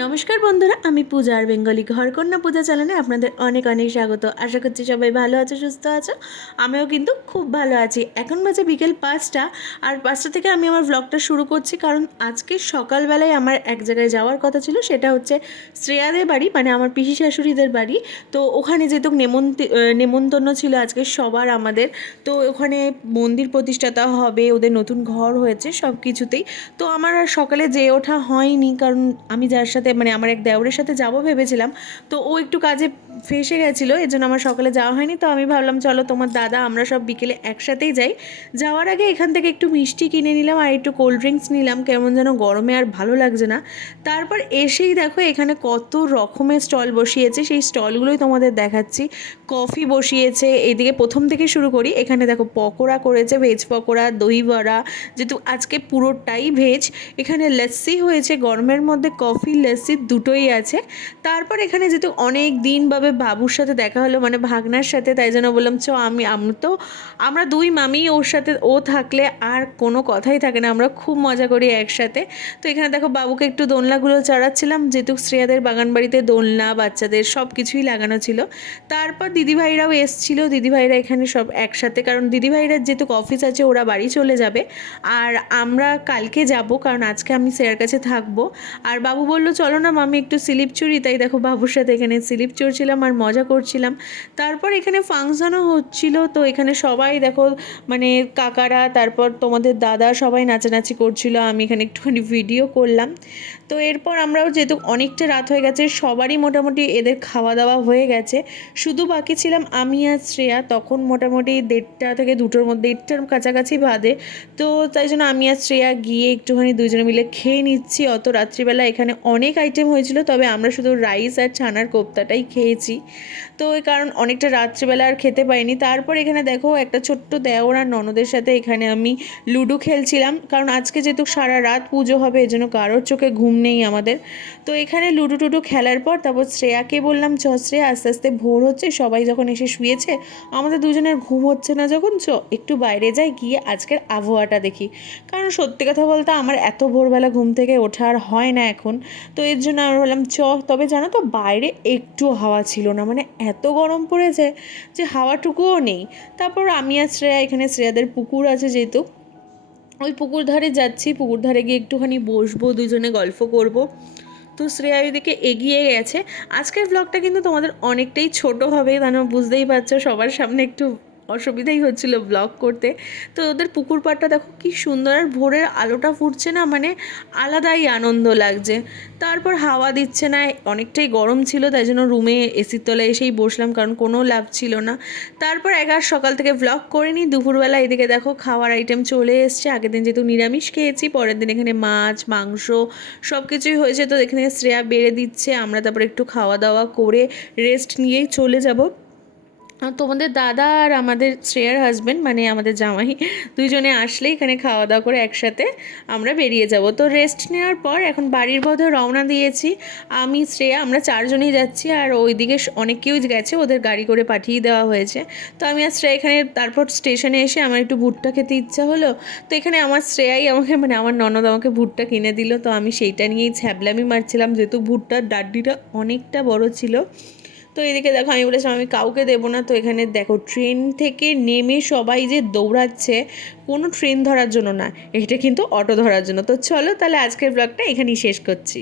নমস্কার বন্ধুরা, আমি পূজা আর বেঙ্গলি ঘরকন্যা পূজা চ্যানেলে আপনাদের অনেক অনেক স্বাগত। আশা করছি সবাই ভালো আছো, সুস্থ আছো? আমিও কিন্তু খুব ভালো আছি। এখন বাজে বিকেল পাঁচটা আর পাঁচটা থেকে আমি আমার ব্লগটা শুরু করছি কারণ আজকে সকালবেলায় আমার এক জায়গায় যাওয়ার কথা ছিল, সেটা হচ্ছে শ্রেয়াদের বাড়ি মানে আমার পিসি শাশুড়িদের বাড়ি। তো ওখানে যেহেতু নেমন্তি নেমন্তন্ন ছিল আজকে সবার আমাদের, তো ওখানে মন্দির প্রতিষ্ঠাতা হবে, ওদের নতুন ঘর হয়েছে সব কিছুতেই তো আমার আর সকালে যেয়ে ওঠা হয়নি কারণ আমি যার সাথে মানে আমার এক দেওরের সাথে যাব ভেবেছিলাম। তো ও একটু কাজে ফেসে গেছিল এর জন্য আমার সকালে যাওয়া হয়নি। তো আমি ভাবলাম, চলো তোমার দাদা, আমরা সব বিকেলে একসাথেই যাই। যাওয়ার আগে এখান থেকে একটু মিষ্টি কিনে নিলাম আর একটু কোল্ড ড্রিঙ্কস নিলাম। কেমন যেন গরমে আর ভালো লাগছে না। তারপর এসেই দেখো, এখানে কত রকমের স্টল বসিয়েছে। সেই স্টলগুলোই তোমাদের দেখাচ্ছি। কফি বসিয়েছে এইদিকে প্রথম থেকে শুরু করি। এখানে দেখো, পকোড়া করেছে ভেজ পকোড়া, দই বড়া, যেহেতু আজকে পুরোটাই ভেজ এখানে লস্যি হয়েছে, গরমের মধ্যে কফি লস্যি দুটোই আছে। তারপর এখানে যেহেতু অনেক দিনভাবে বাবুর সাথে দেখা হলো মানে ভাগনার সাথে, তাই জন্য বললাম, চ, আমি আমি, তো আমরা দুই মামি ওর সাথে, ও থাকলে আর কোনো কথাই থাকে না, আমরা খুব মজা করি একসাথে। তো এখানে দেখো, বাবুকে একটু দোলনাগুলো চড়াচ্ছিলাম, যেহেতু শ্রেয়াদের বাগান বাড়িতে দোলনা, বাচ্চাদের সব কিছুই লাগানো ছিল। তারপর দিদিভাইরাও এসছিল, দিদিভাইরা এখানে সব একসাথে, কারণ দিদিভাইরা যেহেতু অফিস আছে, ওরা বাড়ি চলে যাবে। আর আমরা কালকে যাব, কারণ আজকে আমি শ্রেয়ার কাছে থাকব। আর বাবু বলল চলো না মামি, একটু স্লিপ চুরি তাই দেখো বাবুর সাথে এখানে স্লিপ চড়ছিলাম আর মজা করছিলাম। তারপর এখানে ফাংশনও হচ্ছিল, তো এখানে সবাই দেখো মানে কাকারা, তারপর তোমাদের দাদা সবাই নাচানাচি করছিল, আমি এখানে একটুখানি ভিডিও করলাম। তো এরপর আমরাও যেহেতু অনেকটা রাত হয়ে গেছে, সবারই মোটামুটি এদের খাওয়া দাওয়া হয়ে গেছে। শুধু বাকি ছিলাম আমি আর শ্রেয়া, তখন মোটামুটি দেড়টা থেকে দুটোর মধ্যে, দেড়টার কাছাকাছি বাদে। তো তাই জন্য আমি আর শ্রেয়া গিয়ে একটুখানি দুজনে মিলে খেয়ে নিচ্ছি। অত রাত্রিবেলা এখানে অনেক আইটেম হয়েছিল, তবে আমরা শুধু রাইস আর ছানার কোপ্তাটাই খেয়েছি। তো ওই কারণ অনেকটা রাত্রিবেলা আর খেতে পাইনি তারপর এখানে দেখো একটা ছোট্ট দেওর আর ননদের সাথে এখানে আমি লুডো খেলছিলাম। কারণ আজকে যেহেতু সারা রাত পুজো হবে, এজন্য কারোর চোখে ঘুম নেই আমাদের। তো এখানে লুডো টুডো খেলার পর তারপর শ্রেয়াকে বললাম, চ শ্রেয়া, আস্তে আস্তে ভোর হচ্ছে, সবাই যখন এসে শুয়েছে, আমাদের দুজনের ঘুম হচ্ছে না যখন, চ, একটু বাইরে যাই, গিয়ে আজকের আবহাওয়াটা দেখি। কারণ সত্যি কথা বলতে আমার এত ভোরবেলা ঘুম থেকে ওঠার হয় না এখন। তো এর জন্য আমি বললাম চ, তবে জানো তো বাইরে একটু হাওয়া ছিল না। মানে এত গরম পড়েছে যে হাওয়াটুকুও নেই। তারপর আমি আর শ্রেয়া, এখানে শ্রেয়াদের পুকুর আছে যেহেতু। ওই পুকুর ধারে যাচ্ছি। পুকুর ধারে গিয়ে একটুখানি বসবো, দুজনে গল্প করব। তো শ্রেয়া ওইদিকে এগিয়ে গেছে। আজকের ব্লগটা কিন্তু তোমাদের অনেকটাই ছোট হবে, কেন বুঝতেই পারছ? সবার সামনে একটু অসুবিধাই হচ্ছিল ব্লগ করতে। তো ওদের পুকুর পাড়টা দেখো কি সুন্দর, আর ভোরের আলোটা ফুটছে না মানে আলাদাই আনন্দ লাগছে। তারপর হাওয়া দিচ্ছে না, অনেকটাই গরম ছিল, তাই জন্য রুমে এসির তলায় এসেই বসলাম, কারণ কোনো লাভ ছিল না। তারপর এগার সকাল থেকে ব্লগ করে নিই, দুপুরবেলা এদিকে দেখো খাওয়ার আইটেম চলে এসছে। আগের দিন যেহেতু নিরামিষ খেয়েছি, পরের দিন এখানে মাছ, মাংস সব কিছুই হয়েছে, তো এখানে শ্রেয়া বেড়ে দিচ্ছে, আমরা তারপর একটু খাওয়া দাওয়া করে রেস্ট নিয়েই চলে যাব। তোমাদের দাদা আর আমাদের শ্রেয়ার হাজব্যান্ড মানে আমাদের জামাই, দুইজনে আসলে এখানে খাওয়া দাওয়া করে একসাথে আমরা বেরিয়ে যাব। তো রেস্ট নেওয়ার পর এখন বাড়ির পথে রওনা দিয়েছি। আমি, শ্রেয়া, আমরা চারজনেই যাচ্ছি আর ওইদিকে অনেকেই গেছে, ওদের গাড়ি করে পাঠিয়ে দেওয়া হয়েছে। তো আমি আর শ্রেয়া এখানে তারপর স্টেশনে এসে আমার একটু ভুট্টা খেতে ইচ্ছা হলো। তো এখানে আমার শ্রেয়াই আমাকে মানে আমার ননদ আমাকে ভুট্টা কিনে দিল। তো আমি সেইটা নিয়েই ছ্যাবলামি মারছিলাম, যেহেতু ভুট্টার ডাড্ডিটা অনেকটা বড় ছিল। তো এদিকে দেখো, আমি বলেছিলাম, আমি কাউকে দেবো না। তো এখানে দেখো ট্রেন থেকে নেমে সবাই যে দৌড়াচ্ছে, কোনো ট্রেন ধরার জন্য না, এটা কিন্তু অটো ধরার জন্য। তো চলো তাহলে আজকের ব্লগটা এখানেই শেষ করছি।